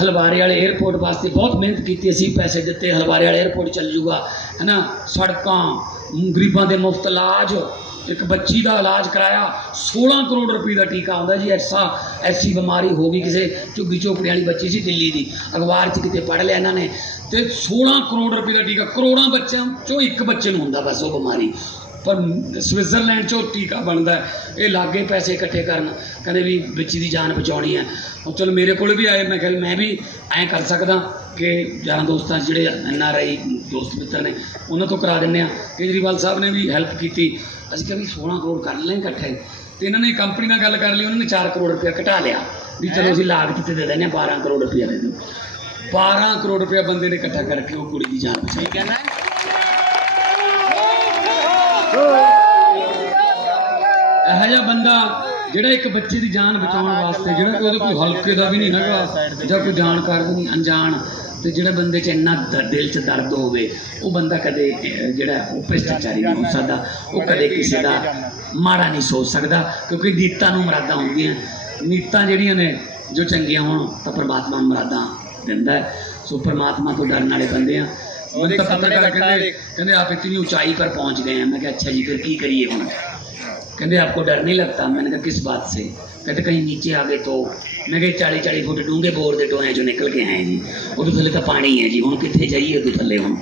हलवारे वाले एयरपोर्ट वास्ते बहुत मेहनत की, असी पैसे दिते, हलवारे वाले एयरपोर्ट चल जूगा है ना, सड़कों, गरीबों के मुफ्त इलाज, एक बच्ची का इलाज कराया, 16 करोड़ रुपये का टीका आता जी। ऐसी बीमारी हो गई किसी झुग्गी झोपड़ी वाली बच्ची सी दिल्ली की, अखबार च कितने पढ़ लिया इन्होंने, तो 16 करोड़ रुपये का टीका, करोड़ों बच्चों चो एक बच्चे को होंदा बस वो बीमारी, पर स्विट्जरलैंड चो टीका बनता है। ये लागे पैसे इकट्ठे करन, कहते भी बच्ची की जान बचानी है। और चलो मेरे को भी आए, मैं मैं भी ऐ कर सकदा कि यार दोस्तों जोड़े NRI दोस्त मित्र ने उन्होंने तो करा दें। केजरीवाल साहब ने भी हैल्प की, असीं कहा भी 16 करोड़ कर लें इकट्ठे, तो इन्होंने कंपनी नाल गल कर ली, उन्होंने 4 करोड़ रुपया घटा लिया भी चलो असीं लागत ते दे दें 12 करोड़ रुपया दे दो। 12 करोड़ रुपया बंदे ने इकट्ठा करके वो कुड़ी की जान बचाई। कहना यह जिहा बंदा जिहड़ा एक बच्चे की जान बचाने वास्ते, जिहड़ा कोई हल्के का भी नहीं है जां कोई जानकार भी नहीं, अनजान, तो जिहड़े बंदे च इन्ना दिल च दर्द होवे, वो बंदा कदे जिहड़ा वो भ्रष्टाचारी नहीं हो सकता, वो कदे किसी का माड़ा नहीं सोच सकता, क्योंकि नीतां नूं मुरादां होंदियां, नीतां जिहड़ियां ने जो चंगियां होण तां परमात्मा मुरादां दिंदा है। सो परमात्मा तो डरन वाले बंदे हैं। तो पत्रकार कहते आप इतनी ऊंचाई पर पहुंच गए हैं। मैं कहा अच्छा जी फिर की करिए हम। कहते आपको डर नहीं लगता? मैंने कहा किस बात से? कहते कहीं नीचे आ गए तो। मैं कहा 40-40 फुट डूंगे बोर के टोए जो निकल के आए जी, उदों थले तो पानी है जी, हुण कित्थे जाइए उदों थले। हुण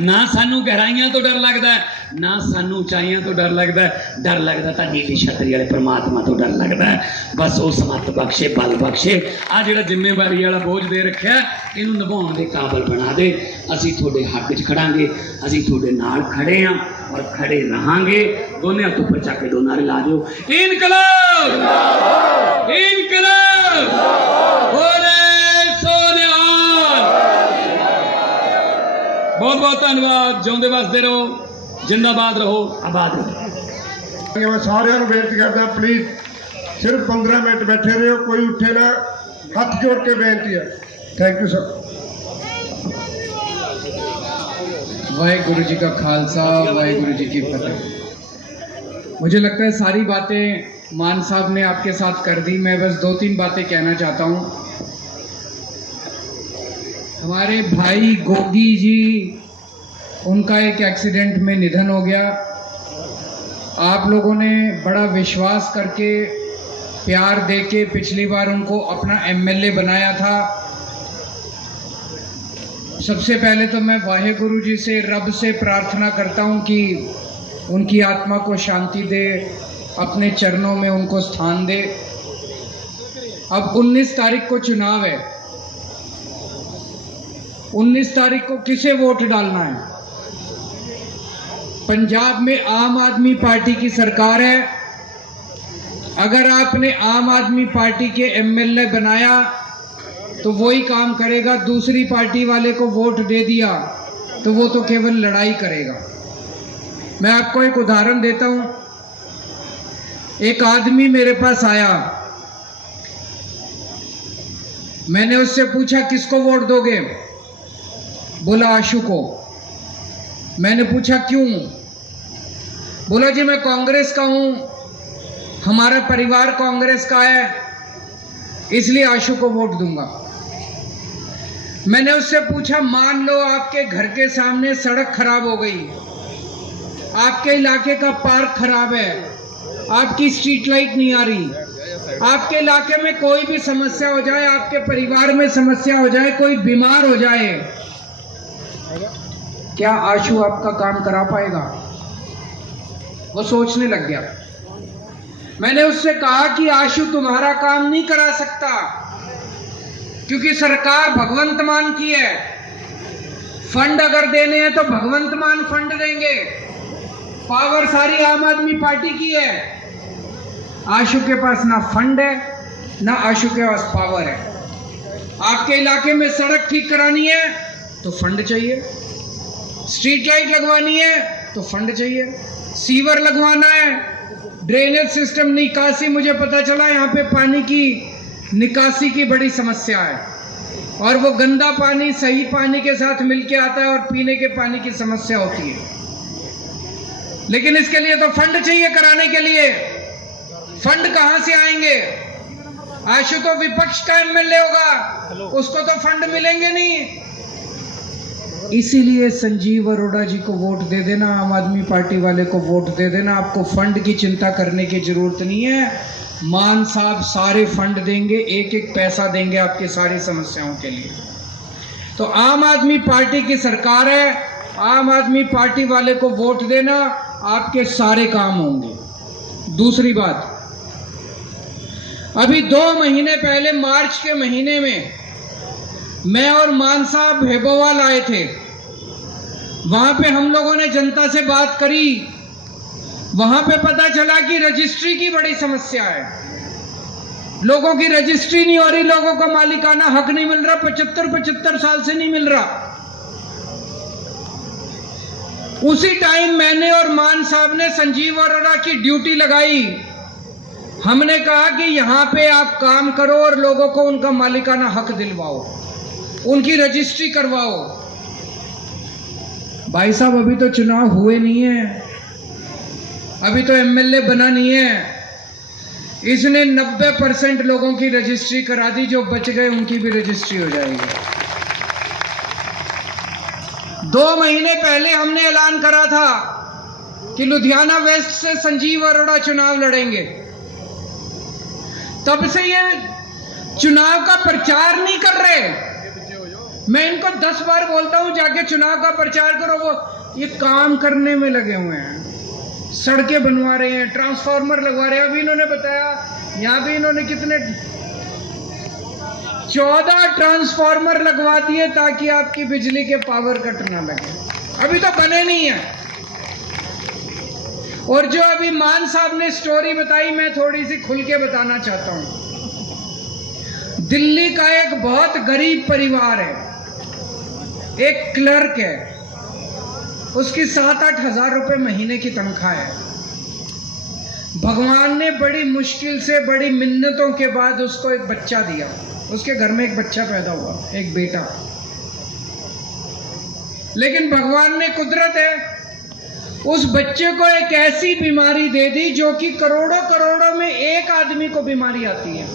ना सानू गहराइयां तो डर लगता है, ना सानू ऊंचाइयां तो डर लगता है। डर लगता तो नीली छतरी वाले परमात्मा तो डर लगता है। बस वो समत बख्शे, बल बख्शे, आ जिहड़ा जिम्मेवारी वाला बोझ दे रखा इनू निभाउण दे काबल बना दे। असीं तुहाडे हक च खड़ांगे, असीं तुहाडे नाल खड़े हाँ और खड़े रहांगे। दोने हाथ ऊपर चक के दो नारे ला दो, इनकलाब इनकलाब बोले सोनिहाल। बहुत बहुत धन्यवाद। जिउंदे वसदे रहो, जिंदाबाद रहो, आबाद रहो। मैं सारे बेनती करता प्लीज सिर्फ 15 मिनट बैठे रहो, कोई उठे ना, हाथ जोड़ के बेनती है। Thank you sir. Waheguru ji का खालसा, वाहेगुरु जी की फतेह। मुझे लगता है सारी बातें मान साहब ने आपके साथ कर दी। मैं बस 2-3 बातें कहना चाहता हूँ। हमारे भाई गोगी जी, उनका एक एक्सीडेंट में निधन हो गया। आप लोगों ने बड़ा विश्वास करके, प्यार देके पिछली बार उनको अपना MLA बनाया था। सबसे पहले तो मैं वाहेगुरु जी से, रब से प्रार्थना करता हूँ कि उनकी आत्मा को शांति दे, अपने चरणों में उनको स्थान दे। अब 19 तारीख को चुनाव है। 19 तारीख को किसे वोट डालना है? पंजाब में आम आदमी पार्टी की सरकार है। अगर आपने आम आदमी पार्टी के MLA बनाया तो वही काम करेगा। दूसरी पार्टी वाले को वोट दे दिया तो वो तो केवल लड़ाई करेगा। मैं आपको एक उदाहरण देता हूं। एक आदमी मेरे पास आया, मैंने उससे पूछा किसको वोट दोगे? बोला आशु को। मैंने पूछा क्यों? बोला जी मैं कांग्रेस का हूं, हमारा परिवार कांग्रेस का है, इसलिए आशु को वोट दूंगा। मैंने उससे पूछा मान लो आपके घर के सामने सड़क खराब हो गई, आपके इलाके का पार्क खराब है, आपकी स्ट्रीट लाइट नहीं आ रही, आपके इलाके में कोई भी समस्या हो जाए, आपके परिवार में समस्या हो जाए, कोई बीमार हो जाए, क्या आशु आपका काम करा पाएगा? वो सोचने लग गया। मैंने उससे कहा कि आशु तुम्हारा काम नहीं करा सकता, क्योंकि सरकार भगवंत मान की है। फंड अगर देने हैं तो भगवंत मान फंड देंगे। पावर सारी आम आदमी पार्टी की है। आशु के पास ना फंड है, ना आशु के पास पावर है। आपके इलाके में सड़क ठीक करानी है तो फंड चाहिए, स्ट्रीट लाइट लगवानी है तो फंड चाहिए, सीवर लगवाना है, ड्रेनेज सिस्टम निकासी, मुझे पता चला यहाँ पे पानी की निकासी की बड़ी समस्या है और वो गंदा पानी सही पानी के साथ मिलके आता है और पीने के पानी की समस्या होती है। लेकिन इसके लिए तो फंड चाहिए कराने के लिए। फंड कहां से आएंगे? आशु तो विपक्ष का MLA होगा, उसको तो फंड मिलेंगे नहीं। इसीलिए संजीव अरोड़ा जी को वोट दे देना, आम आदमी पार्टी वाले को वोट दे देना। आपको फंड की चिंता करने की जरूरत नहीं है। मान साहब सारे फंड देंगे, एक एक पैसा देंगे आपकी सारी समस्याओं के लिए। तो आम आदमी पार्टी की सरकार है, आम आदमी पार्टी वाले को वोट देना, आपके सारे काम होंगे। दूसरी बात, अभी 2 महीने पहले मार्च के महीने में मैं और मान साहब हेबोवाल आए थे। वहां पे हम लोगों ने जनता से बात करी। वहां पे पता चला कि रजिस्ट्री की बड़ी समस्या है, लोगों की रजिस्ट्री नहीं हो रही, लोगों को मालिकाना हक नहीं मिल रहा, 75 साल से नहीं मिल रहा। उसी टाइम मैंने और मान साहब ने संजीव अरोड़ा की ड्यूटी लगाई। हमने कहा कि यहां पे आप काम करो और लोगों को उनका मालिकाना हक दिलवाओ, उनकी रजिस्ट्री करवाओ। भाई साहब अभी तो चुनाव हुए नहीं है, अभी तो एमएलए बना नहीं है। इसने 90% लोगों की रजिस्ट्री करा दी, जो बच गए उनकी भी रजिस्ट्री हो जाएगी। 2 महीने पहले हमने ऐलान करा था कि लुधियाना वेस्ट से संजीव अरोड़ा चुनाव लड़ेंगे। तब से ये चुनाव का प्रचार नहीं कर रहे। मैं इनको 10 बार बोलता हूं जाके चुनाव का प्रचार करो, वो ये काम करने में लगे हुए हैं। सड़कें बनवा रहे हैं, ट्रांसफार्मर लगवा रहे हैं। अभी इन्होंने बताया यहां भी इन्होंने कितने 14 ट्रांसफार्मर लगवा दिए ताकि आपकी बिजली के पावर कट ना लगे। अभी तो बने नहीं है। और जो अभी मान साहब ने स्टोरी बताई, मैं थोड़ी सी खुल के बताना चाहता हूं। दिल्ली का एक बहुत गरीब परिवार है, एक क्लर्क है, उसकी 7-8 हजार रुपए महीने की तनख्वाह है। भगवान ने बड़ी मुश्किल से, बड़ी मिन्नतों के बाद उसको एक बच्चा दिया। उसके घर में एक बच्चा पैदा हुआ, एक बेटा। लेकिन भगवान ने कुदरत है, उस बच्चे को एक ऐसी बीमारी दे दी जो कि करोड़ों करोड़ों में एक आदमी को बीमारी आती है।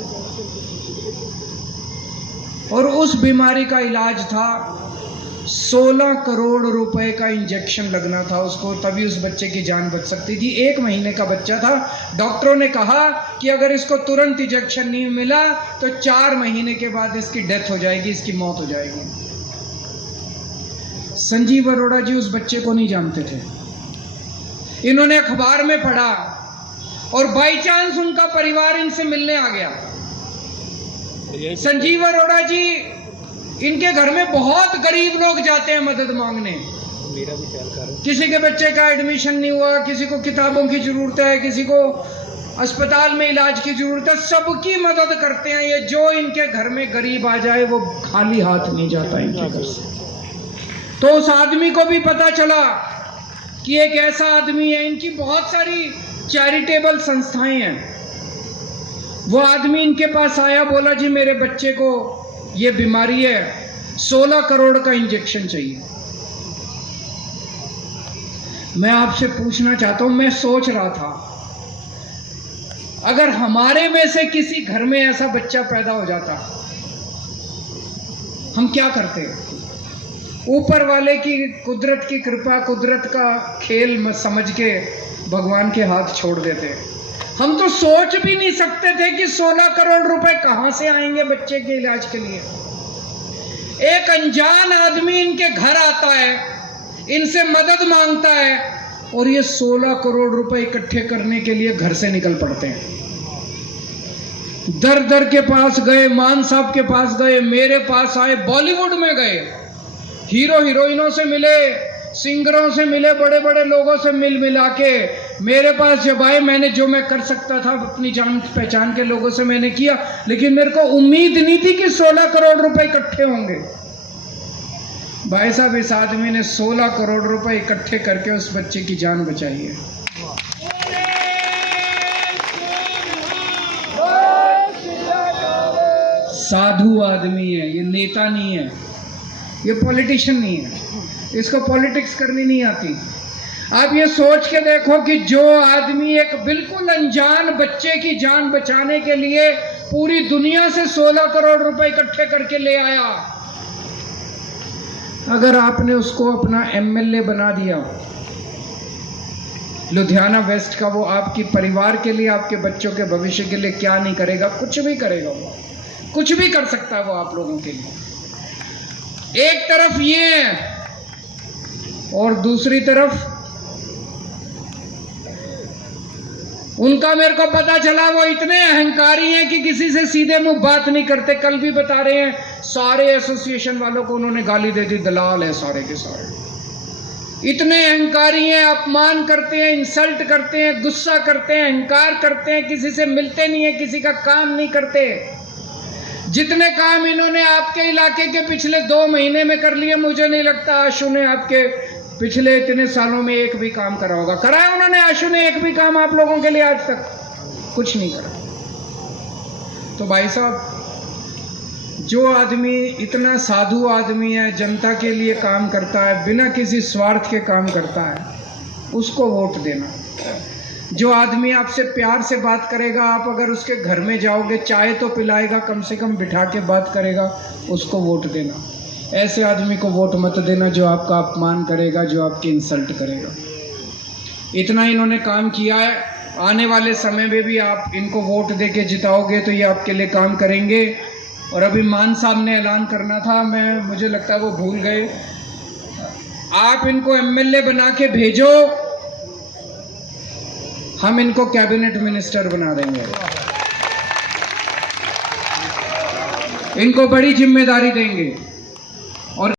और उस बीमारी का इलाज था 16 करोड़ रुपए का इंजेक्शन लगना था उसको, तभी उस बच्चे की जान बच सकती थी। 1 महीने का बच्चा था। डॉक्टरों ने कहा कि अगर इसको तुरंत इंजेक्शन नहीं मिला तो 4 महीने के बाद इसकी डेथ हो जाएगी, इसकी मौत हो जाएगी। संजीव अरोड़ा जी उस बच्चे को नहीं जानते थे। इन्होंने अखबार में पढ़ा और बाई चांस उनका परिवार इनसे मिलने आ गया। संजीव अरोड़ा जी, इनके घर में बहुत गरीब लोग जाते हैं मदद मांगने। किसी के बच्चे का एडमिशन नहीं हुआ, किसी को किताबों की जरूरत है, किसी को अस्पताल में इलाज की जरूरत है, सबकी मदद करते हैं ये। जो इनके घर में गरीब आ जाए वो खाली हाथ नहीं जाता इनके घर से। तो उस आदमी को भी पता चला कि एक ऐसा आदमी है। इनकी बहुत सारी चैरिटेबल संस्थाएं हैं। वो आदमी इनके पास आया, बोला जी मेरे बच्चे को ये बीमारी है, 16 करोड़ का इंजेक्शन चाहिए। मैं आपसे पूछना चाहता हूं, मैं सोच रहा था अगर हमारे में से किसी घर में ऐसा बच्चा पैदा हो जाता, हम क्या करते? ऊपर वाले की कुदरत की कृपा, कुदरत का खेल समझ के भगवान के हाथ छोड़ देते। हम तो सोच भी नहीं सकते थे कि 16 करोड़ रुपए कहां से आएंगे बच्चे के इलाज के लिए। एक अनजान आदमी इनके घर आता है, इनसे मदद मांगता है और ये 16 करोड़ रुपए इकट्ठे करने के लिए घर से निकल पड़ते हैं। दर दर के पास गए, मान साहब के पास गए, मेरे पास आए, बॉलीवुड में गए, हीरो हीरोइनों से मिले, सिंगरों से मिले, बड़े बड़े लोगों से मिल मिला के मेरे पास जब आए, मैंने जो मैं कर सकता था अपनी जान पहचान के लोगों से मैंने किया। लेकिन मेरे को उम्मीद नहीं थी कि 16 करोड़ रुपए इकट्ठे होंगे। भाई साहब, इस आदमी ने 16 करोड़ रुपए इकट्ठे करके उस बच्चे की जान बचाई है। साधु आदमी है ये, नेता नहीं है, ये पॉलिटिशियन नहीं है, इसको पॉलिटिक्स करनी नहीं आती। आप ये सोच के देखो कि जो आदमी एक बिल्कुल अनजान बच्चे की जान बचाने के लिए पूरी दुनिया से 16 करोड़ रुपए इकट्ठे करके ले आया। अगर आपने उसको अपना एमएलए बना दिया लुधियाना वेस्ट का, वो आपकी परिवार के लिए, आपके बच्चों के भविष्य के लिए क्या नहीं करेगा? कुछ भी करेगा वो, कुछ भी कर सकता है वो आप लोगों के लिए। एक तरफ ये है और दूसरी तरफ उनका मेरे को पता चला वो इतने अहंकारी हैं कि किसी से सीधे मुंह बात नहीं करते। कल भी बता रहे हैं, सारे एसोसिएशन वालों को उन्होंने गाली दे दी, दलाल है सारे के सारे। इतने अहंकारी हैं, अपमान करते हैं, इंसल्ट करते हैं, गुस्सा करते हैं, अहंकार करते हैं, किसी से मिलते नहीं है, किसी का काम नहीं करते। जितने काम इन्होंने आपके इलाके के पिछले 2 महीने में कर लिए, मुझे नहीं लगता आशु ने आपके पिछले इतने सालों में एक भी काम करा होगा। करा है उन्होंने? आशु ने एक भी काम आप लोगों के लिए आज तक कुछ नहीं करा। तो भाई साहब, जो आदमी इतना साधु आदमी है, जनता के लिए काम करता है, बिना किसी स्वार्थ के काम करता है, उसको वोट देना। जो आदमी आपसे प्यार से बात करेगा, आप अगर उसके घर में जाओगे, चाय तो पिलाएगा, कम से कम बिठा के बात करेगा, उसको वोट देना। ऐसे आदमी को वोट मत देना जो आपका अपमान करेगा, जो आपकी इंसल्ट करेगा। इतना इन्होंने काम किया है, आने वाले समय में भी आप इनको वोट दे के जिताओगे तो ये आपके लिए काम करेंगे। और अभी मान साहब ने ऐलान करना था, मुझे लगता है वो भूल गए। आप इनको एमएलए बना के भेजो, हम इनको कैबिनेट मिनिस्टर बना देंगे, इनको बड़ी जिम्मेदारी देंगे।